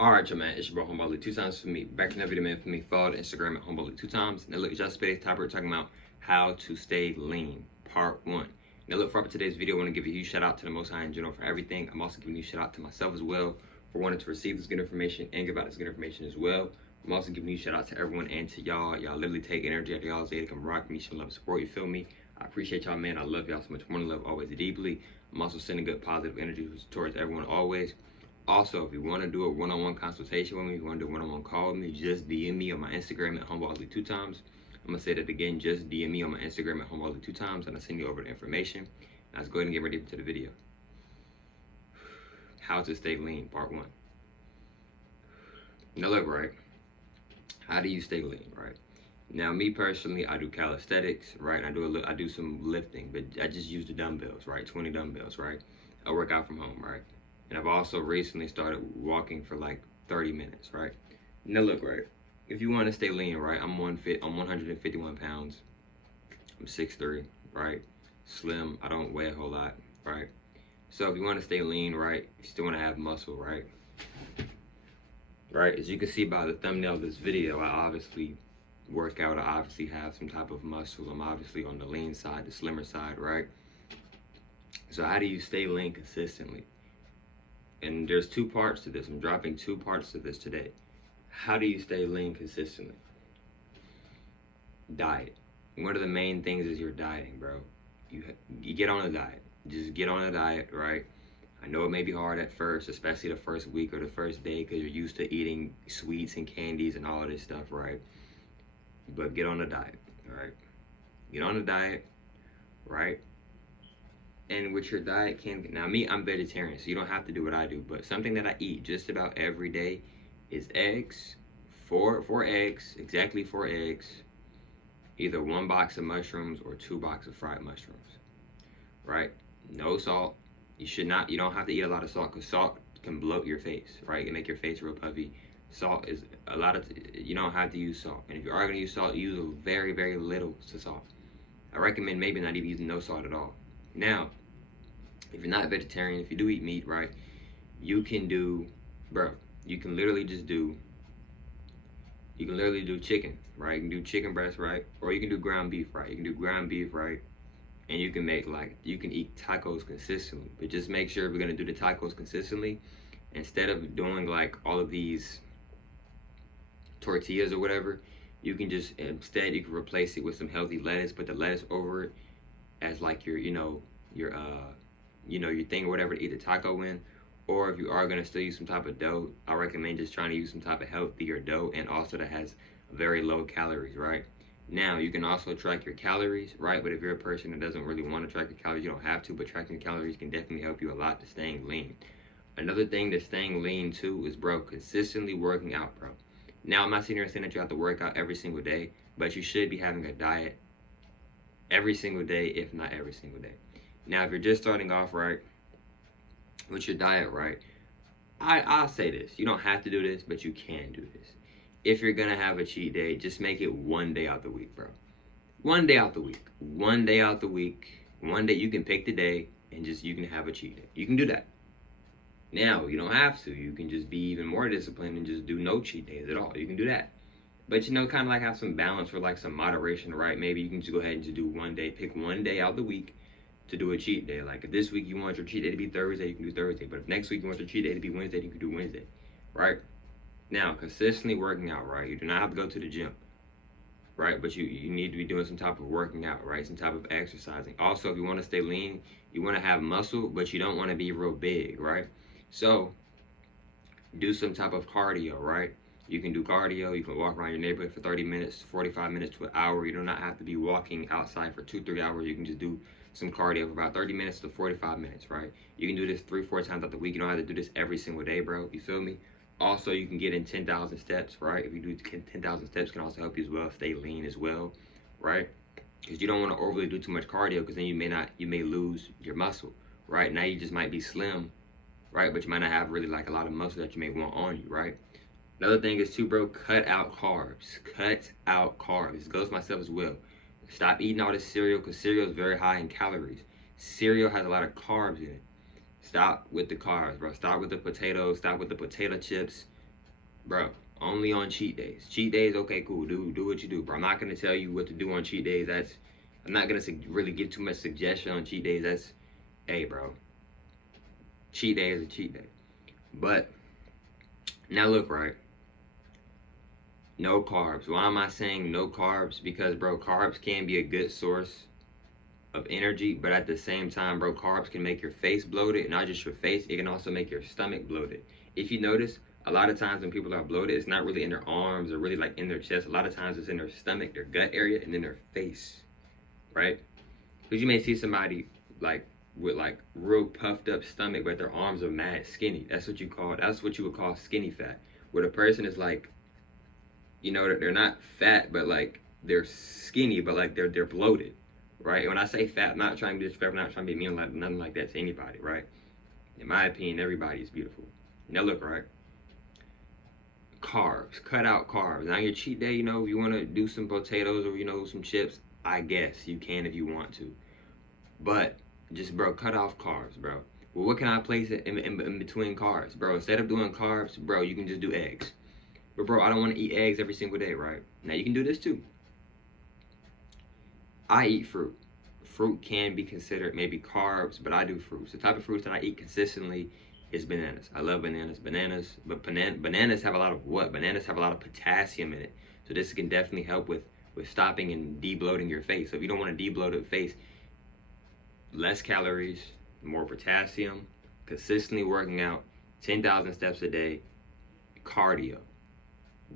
Alright, y'all, man, it's your bro Homebody 2 times for me. Back in that video, man, for me, follow the Instagram at Homebody 2 times. Now look, just today's topic, we're talking about how to stay lean, part 1. Now look, for today's video, I want to give a huge shout out to the Most High in general for everything. I'm also giving you a shout out to myself as well for wanting to receive this good information and give out this good information as well. I'm also giving you a shout out to everyone and to y'all. Y'all literally take energy out of y'all's day to come rock me, show love and support, you feel me? I appreciate y'all, man. I love y'all so much. One love always deeply. I'm also sending good positive energy towards everyone always. Also, if you want to do a one-on-one consultation with me, if you want to do a one-on-one call with me, just DM me on my Instagram at Homebody2times. I'm going to say that again, just DM me on my Instagram at Homebody2times, and I'll send you over the information. Now, let's go ahead and get ready to the video. How to stay lean, part 1. Now look, right? How do you stay lean, right? Now, me personally, I do calisthenics, right? I do some lifting, but I just use the dumbbells, right? 20 dumbbells, right? I work out from home, right? And I've also recently started walking for like 30 minutes, right? Now look, right? If you want to stay lean, right? I'm 151 pounds. I'm 6'3", right? Slim. I don't weigh a whole lot, right? So if you want to stay lean, right? You still want to have muscle, right? Right? As you can see by the thumbnail of this video, I obviously work out. I obviously have some type of muscle. I'm obviously on the lean side, the slimmer side, right? So how do you stay lean consistently? And there's 2 parts to this. I'm dropping 2 parts to this today. How do you stay lean consistently? Diet. One of the main things is your dieting, bro. You get on a diet. Just get on a diet, right? I know it may be hard at first, especially the first week or the first day, because you're used to eating sweets and candies and all of this stuff, right? But get on a diet, all right? Get on a diet, right? And with your diet now me, I'm vegetarian, so you don't have to do what I do, but something that I eat just about every day is eggs, four eggs, exactly 4 eggs, either 1 box of mushrooms or 2 boxes of fried mushrooms, right? No salt. You don't have to eat a lot of salt, because salt can bloat your face, right? It can make your face real puffy. Salt is you don't have to use salt. And if you are going to use salt, use a very, very little to salt. I recommend maybe not even using no salt at all. Now, if you're not vegetarian, if you do eat meat, right, you can literally do chicken, right? You can do chicken breast, right? Or you can do ground beef, right? You can do ground beef, right? And you can eat tacos consistently. But just make sure if you're gonna do the tacos consistently, instead of doing like all of these tortillas or whatever, you can replace it with some healthy lettuce, put the lettuce over it as like your thing or whatever to eat the taco in. Or if you are going to still use some type of dough, I recommend just trying to use some type of healthier dough, and also that has very low calories, right? Now, you can also track your calories, right? But if you're a person that doesn't really want to track your calories, you don't have to, but tracking your calories can definitely help you a lot to staying lean. Another thing to staying lean too is, bro, consistently working out, bro. Now, I'm not sitting here saying that you have to work out every single day, but you should be having a diet every single day, if not every single day. Now, if you're just starting off, right, with your diet, right, I'll say this. You don't have to do this, but you can do this. If you're going to have a cheat day, just make it 1 day out the week, bro. 1 day out the week. 1 day out the week. 1 day, you can pick the day, and you can have a cheat day. You can do that. Now, you don't have to. You can just be even more disciplined and just do no cheat days at all. You can do that. But, kind of like have some balance or like some moderation, right? Maybe you can just go ahead and just do 1 day. Pick 1 day out the week to do a cheat day. Like if this week you want your cheat day to be Thursday, you can do Thursday. But if next week you want your cheat day to be Wednesday, you can do Wednesday, right? Now, consistently working out, right? You do not have to go to the gym, right? But you need to be doing some type of working out, right? Some type of exercising. Also, if you want to stay lean, you want to have muscle, but you don't want to be real big, right? So do some type of cardio, right? You can do cardio. You can walk around your neighborhood for 30 minutes, 45 minutes to an hour. You do not have to be walking outside for 2-3 hours. You can just do some cardio for about 30 minutes to 45 minutes, right? You can do this 3-4 times out the week. You don't have to do this every single day, bro. You feel me? Also, you can get in 10,000 steps, right? If you do 10,000 steps, can also help you as well. Stay lean as well, right? Because you don't want to overly do too much cardio, because then you may lose your muscle, right? Now you just might be slim, right? But you might not have really like a lot of muscle that you may want on you, right? Another thing is too, bro, cut out carbs. Cut out carbs. This goes to myself as well. Stop eating all this cereal, because cereal is very high in calories. Cereal has a lot of carbs in it. Stop with the carbs, bro. Stop with the potatoes. Stop with the potato chips. bro. Only on cheat days. Cheat days, okay, cool. Do what you do, bro. I'm not gonna tell you what to do on cheat days. I'm not gonna really give too much suggestion on cheat days. Hey, bro. Cheat day is a cheat day. But now look, right. No carbs. Why am I saying no carbs? Because, bro, carbs can be a good source of energy, but at the same time, bro, carbs can make your face bloated. Not just your face, it can also make your stomach bloated. If you notice, a lot of times when people are bloated, it's not really in their arms or really like in their chest. A lot of times it's in their stomach, their gut area, and then their face, right? Because you may see somebody like with like real puffed up stomach, but their arms are mad skinny. That's what you would call skinny fat. Where the person is like, you know, they're not fat, but like they're skinny, but like they're bloated, right? And when I say fat, I'm not trying to be disrespectful, I'm not trying to be mean, like nothing like that to anybody, right? In my opinion, everybody is beautiful. Now look, right? Carbs, cut out carbs. Now your cheat day, you know, if you want to do some potatoes or, you know, some chips, I guess you can if you want to. But just, bro, cut off carbs, bro. Well, what can I place it in between carbs, bro? Instead of doing carbs, bro, you can just do eggs. But bro, I don't want to eat eggs every single day, right? Now you can do this too. I eat fruit. Fruit can be considered maybe carbs, but I do fruits. The type of fruits that I eat consistently is bananas. I love bananas. But bananas have a lot of what? Bananas have a lot of potassium in it. So this can definitely help with stopping and de-bloating your face. So if you don't want to de-bloat your face, less calories, more potassium, consistently working out, 10,000 steps a day, cardio.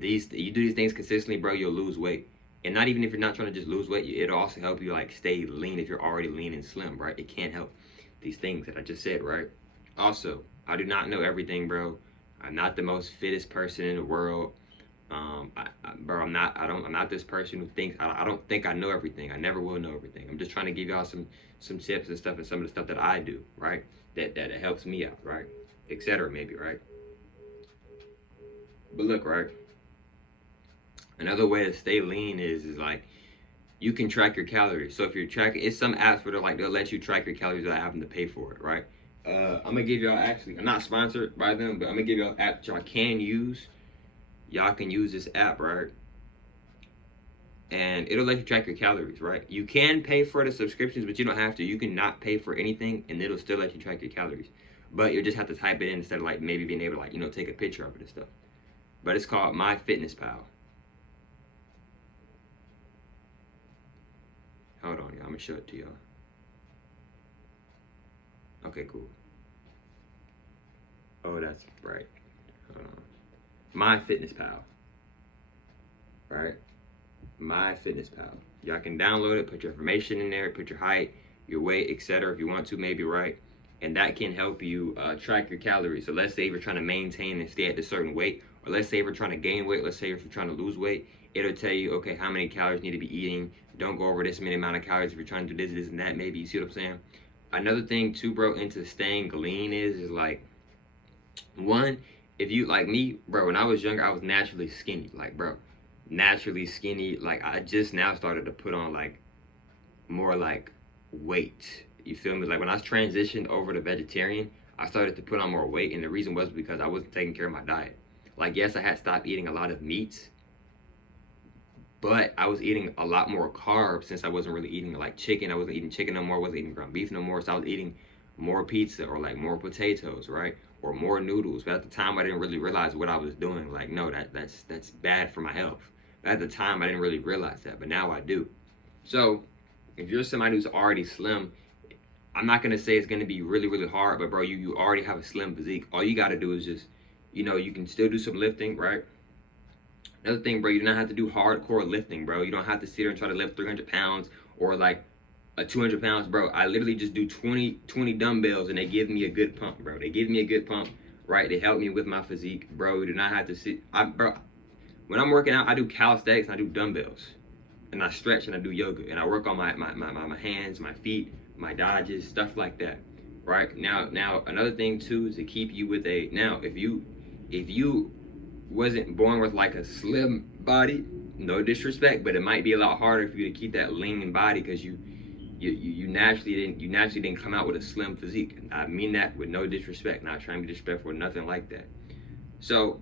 You do these things consistently, bro, you'll lose weight. And not even if you're not trying to just lose weight, it'll also help you like stay lean if you're already lean and slim, right? It can't help these things that I just said, right? Also, I do not know everything, bro. I'm not the most fittest person in the world. Bro, I'm not this person who thinks I don't think I know everything. I never will know everything. I'm just trying to give y'all some tips and stuff and some of the stuff that I do, right? That helps me out, right? Etc. maybe, right? But look, right? Another way to stay lean is like you can track your calories. So if you're tracking, it's some apps where they'll let you track your calories without having to pay for it, right? I'm gonna give y'all, actually, I'm not sponsored by them, but I'm gonna give y'all an app that y'all can use. Y'all can use this app, right? And it'll let you track your calories, right? You can pay for the subscriptions, but you don't have to. You can not pay for anything, and it'll still let you track your calories. But you'll just have to type it in instead of like maybe being able to like, you know, take a picture of it and stuff. But it's called MyFitnessPal. Hold on, y'all. I'm gonna show it to y'all. Okay, cool. Oh, that's right. Hold on. MyFitnessPal. Right? MyFitnessPal. Y'all can download it, put your information in there, put your height, your weight, etc. if you want to, maybe, right? And that can help you track your calories. So let's say if you're trying to maintain and stay at a certain weight, or let's say if you're trying to gain weight, let's say if you're trying to lose weight, it'll tell you, okay, how many calories you need to be eating. Don't go over this many amount of calories if you're trying to do this and that, maybe. You see what I'm saying? Another thing too, bro, into staying lean is like, one, if you like me, bro, when I was younger, I was naturally skinny. Like, bro, naturally skinny. Like, I just now started to put on like more like weight. You feel me? Like when I was transitioned over to vegetarian, I started to put on more weight, and the reason was because I wasn't taking care of my diet. Like, yes, I had stopped eating a lot of meats, but I was eating a lot more carbs since I wasn't really eating like chicken. I wasn't eating chicken no more. I wasn't eating ground beef no more. So I was eating more pizza or like more potatoes, right? Or more noodles. But at the time, I didn't really realize what I was doing. Like, no, that's bad for my health. But at the time, I didn't really realize that, but now I do. So if you're somebody who's already slim, I'm not gonna say it's gonna be really, really hard, but bro, you already have a slim physique. All you gotta do is just, you know, you can still do some lifting, right? Another thing, bro, you do not have to do hardcore lifting, bro. You don't have to sit there and try to lift 300 pounds or like a 200 pounds, bro. I literally just do 20 dumbbells and they give me a good pump, bro. They give me a good pump, right? They help me with my physique, bro. You do not have to sit. Bro, when I'm working out, I do calisthenics and I do dumbbells. And I stretch and I do yoga. And I work on my hands, my feet, my dodges, stuff like that, right? Now, another thing too is to keep you with a, now, if you wasn't born with like a slim body, no disrespect, but it might be a lot harder for you to keep that lean body because you naturally didn't come out with a slim physique. And I mean that with no disrespect, not trying to be disrespectful or nothing like that. So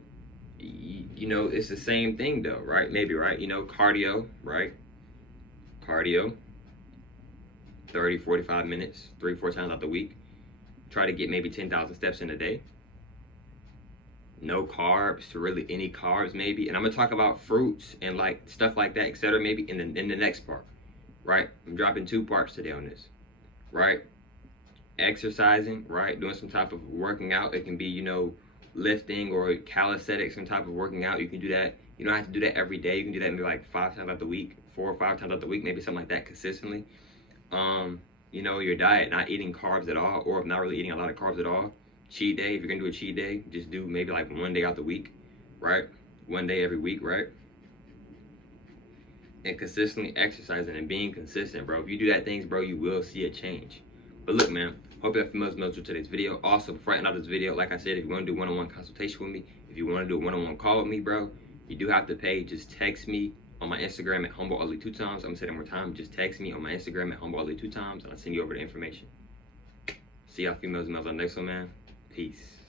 you know, it's the same thing though, right? Maybe, right? You know, cardio, right? Cardio, 30, 45 minutes, 3, 4 times out the week. Try to get maybe 10,000 steps in a day. No carbs, to really any carbs maybe. And I'm gonna talk about fruits and like stuff like that, etc. Maybe in the next part, right? I'm dropping 2 parts today on this, right? Exercising, right? Doing some type of working out. It can be, you know, lifting or calisthenics, some type of working out. You can do that. You don't have to do that every day. You can do that maybe like 5 times out the week, 4 or 5 times out the week, maybe something like that consistently. You know, your diet, not eating carbs at all, or if not really eating a lot of carbs at all. Cheat day, if you're gonna do a cheat day, just do maybe like 1 day out the week, right? 1 day every week, right? And consistently exercising and being consistent, bro. If you do that things, bro, you will see a change. But look, man, hope you have most with today's video. Also, before I end out this video, like I said, if you want to do one-on-one consultation with me, if you want to do a one-on-one call with me, bro, you do have to pay. Just text me on my Instagram at HumbleUgly2 times. I'm gonna say that one more time. Just text me on my Instagram at HumbleUgly2 times, and I'll send you over the information. See y'all females and males on the next one, man. Peace.